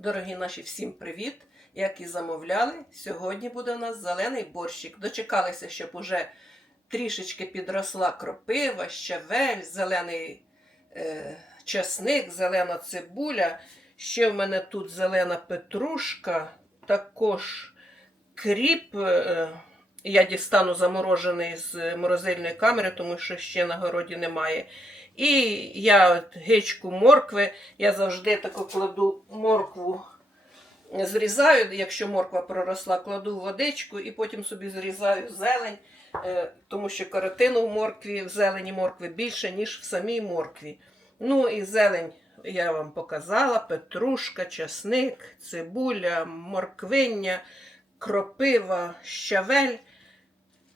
Дорогі наші, всім привіт! Як і замовляли, сьогодні буде у нас зелений борщик. Дочекалися, щоб уже трішечки підросла кропива, щавель, зелений е, часник, зелена цибуля. Ще в мене тут зелена петрушка, також кріп. Е, я дістану заморожений з морозильної камери, тому що ще на городі немає. І я от гичку моркви, я завжди таку кладу моркву, зрізаю, якщо морква проросла, кладу в водичку і потім собі зрізаю зелень, е, тому що каротину в моркві, в зелені моркви більше, ніж в самій моркві. Ну і зелень я вам показала: петрушка, часник, цибуля, морквиння, кропива, щавель.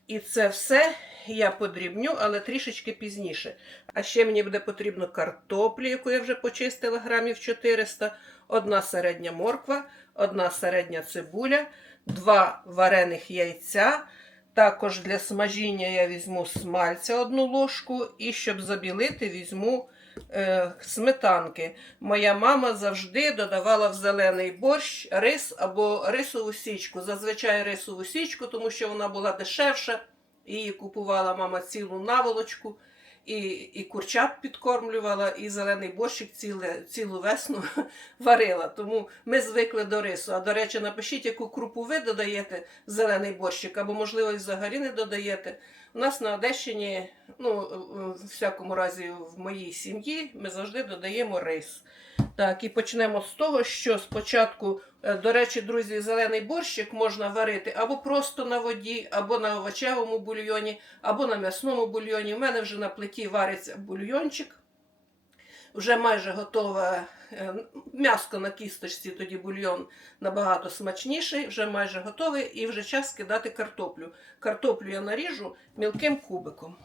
І це все я подрібню, але трішечки пізніше. А ще мені буде потрібно картоплі, яку я вже почистила грамів 400, одна середня морква, одна середня цибуля, два варених яйця. Також для смажіння я візьму смальця одну ложку, і щоб забілити, візьму е, сметанки. Моя мама завжди додавала в зелений борщ рис або рисову січку. Зазвичай рисову січку, тому що вона була дешевша. Її купувала мама цілу наволочку, і, і курчат підкормлювала, і зелений борщик ціле, цілу весну варила. Тому ми звикли до рису. А до речі, напишіть, яку крупу ви додаєте в зелений борщик, або, можливо, і взагалі не додаєте. У нас на Одещині, ну, в всякому разі, в моїй сім'ї, ми завжди додаємо рис. Так, і почнемо з того, що спочатку, е, до речі, друзі, зелений борщик можна варити або просто на воді, або на овочевому бульйоні, або на м'ясному бульйоні. У мене вже на плиті вариться бульйончик. Вже майже готове е, м'яско на кісточці, тоді бульйон набагато смачніший, вже майже готовий, і вже час скидати картоплю. Картоплю я наріжу мілким кубиком.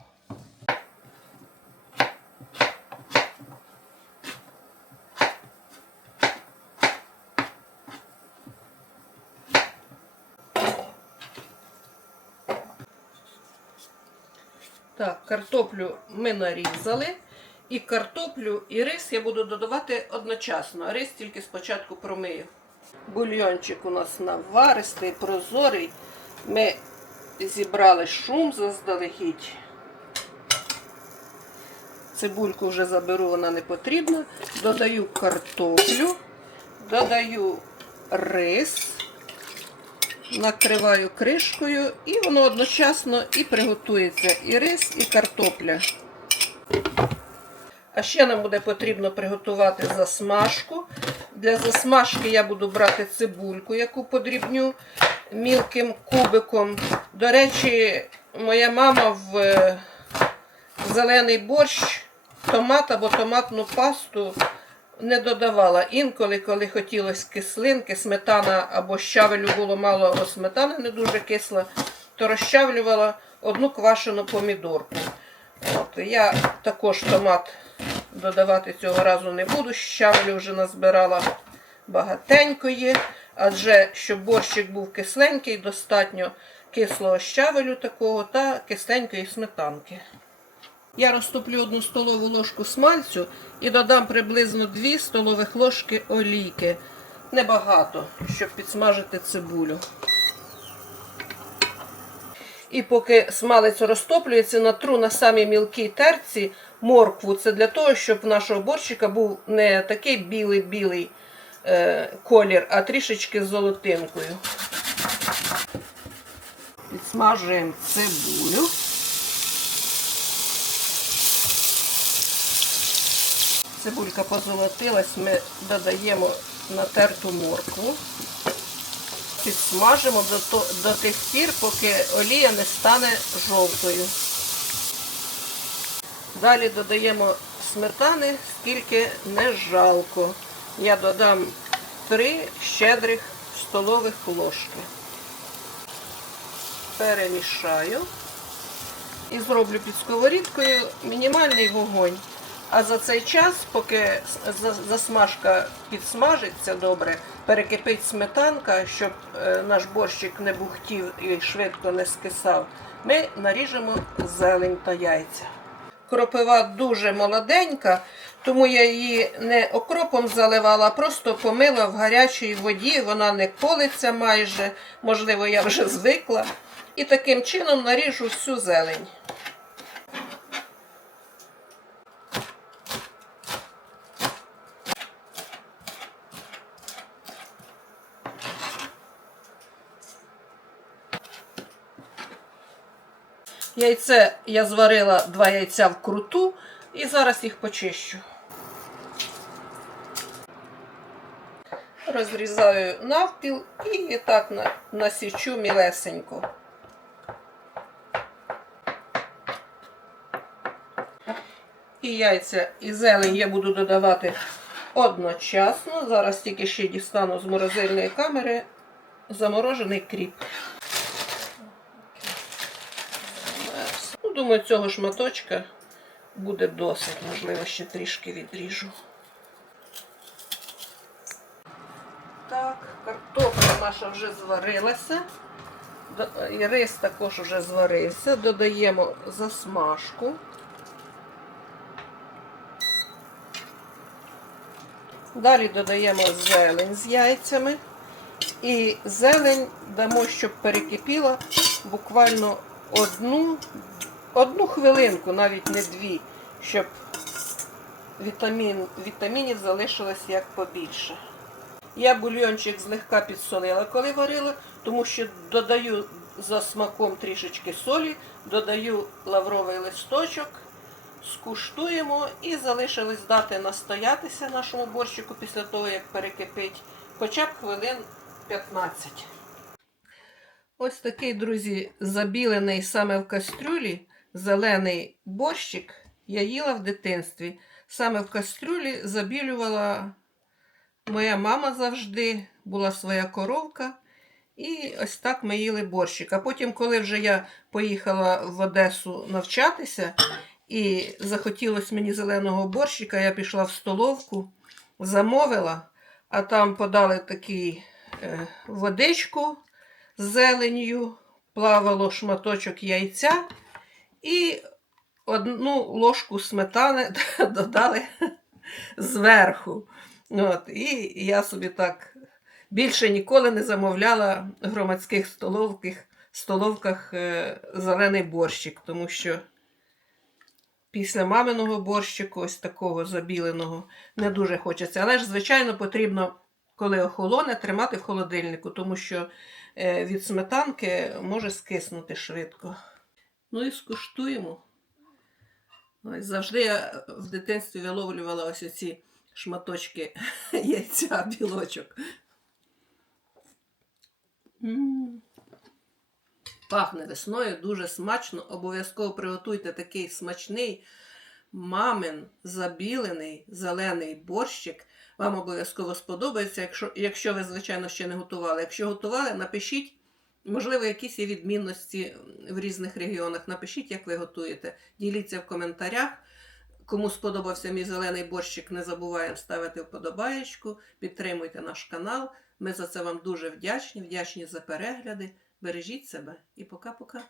Так, картоплю ми нарізали. І картоплю, і рис я буду додавати одночасно. Рис тільки спочатку промию. Бульйончик у нас наваристий, прозорий. Ми зібрали шум заздалегідь. Цибульку вже заберу, вона не потрібна. Додаю картоплю, додаю рис, накриваю кришкою, і воно одночасно і приготується і рис, і картопля. А ще нам буде потрібно приготувати засмажку. Для засмажки я буду брати цибульку, яку подрібню мілким кубиком. До речі, моя мама в зелений борщ томат або томатну пасту не додавала. Інколи, коли хотілося кислинки, сметана або щавелю було мало, або сметана не дуже кисла, то розчавлювала одну квашену помідорку. От, Я також томат додавати цього разу не буду. Щавелю вже назбирала багатенько є, адже щоб борщик був кисленький, достатньо кислого щавелю такого та кисленької сметанки. Я розтоплю одну столову ложку смальцю і додам приблизно 2 столових ложки олійки. Небагато, щоб підсмажити цибулю. І поки смалець розтоплюється, натру на самій мілкій терці моркву. Це для того, щоб в нашого борщика був не такий білий-білий е, колір, а трішечки з золотинкою. Підсмажуємо цибулю. Цибулька позолотилась, ми додаємо натерту моркву. Підсмажимо до, до тих пір, поки олія не стане жовтою. Далі додаємо сметани, скільки не жалко. Я додам 3 щедрих столових ложки. Перемішаю і зроблю під сковорідкою мінімальний вогонь. А за цей час, поки засмажка підсмажиться добре, перекипить сметанка, щоб е, наш борщик не бухтів і швидко не скисав, ми наріжемо зелень та яйця. кропива дуже молоденька, тому я її не окропом заливала, а просто помила в гарячій воді. Вона не колиться майже, можливо, я вже звикла. І таким чином наріжу всю зелень. Яйце я зварила два яйця в круту і зараз їх почищу. Розрізаю навпіл і так насічу мілесенько. І яйця і зелень я буду додавати одночасно. Зараз тільки ще дістану з морозильної камери заморожений кріп. Ну, думаю, цього шматочка буде досить. Можливо, ще трішки відріжу. Так, картопля наша вже зварилася. І рис також вже зварився. Додаємо засмажку. Далі додаємо зелень з яйцями. І зелень дамо, щоб перекипіла буквально одну, одну хвилинку, навіть не дві, щоб вітамін, вітамінів залишилось як побільше. Я бульйончик злегка підсолила, коли варила, тому що додаю за смаком трішечки солі, додаю лавровий листочок, скуштуємо і залишилось дати настоятися нашому борщику після того, як перекипить, хоча б хвилин 15. Ось такий, друзі, забілений саме в кастрюлі зелений борщик я їла в дитинстві. Саме в кастрюлі забілювала моя мама завжди, була своя коровка. І ось так ми їли борщик. А потім, коли вже я поїхала в Одесу навчатися, і захотілося мені зеленого борщика, я пішла в столовку, замовила, а там подали такі е, водичку з зеленью, плавало шматочок яйця і одну ложку сметани додали зверху. От, і я собі так більше ніколи не замовляла в громадських столовках, столовках е, зелений борщик, тому що після маминого борщику, ось такого забіленого, не дуже хочеться. Але ж, звичайно, потрібно, коли охолоне, тримати в холодильнику, тому що е, від сметанки може скиснути швидко. Ну і скуштуємо. Завжди я в дитинстві виловлювала ось оці шматочки яйця, білочок. Пахне весною, дуже смачно. Обов'язково приготуйте такий смачний мамин забілений зелений борщик. Вам обов'язково сподобається, якщо, якщо ви, звичайно, ще не готували. Якщо готували, напишіть. Можливо, якісь є відмінності в різних регіонах. Напишіть, як ви готуєте. Діліться в коментарях. Кому сподобався мій зелений борщик, не забуваємо ставити вподобаєчку, підтримуйте наш канал. Ми за це вам дуже вдячні, вдячні за перегляди. Бережіть себе і пока-пока.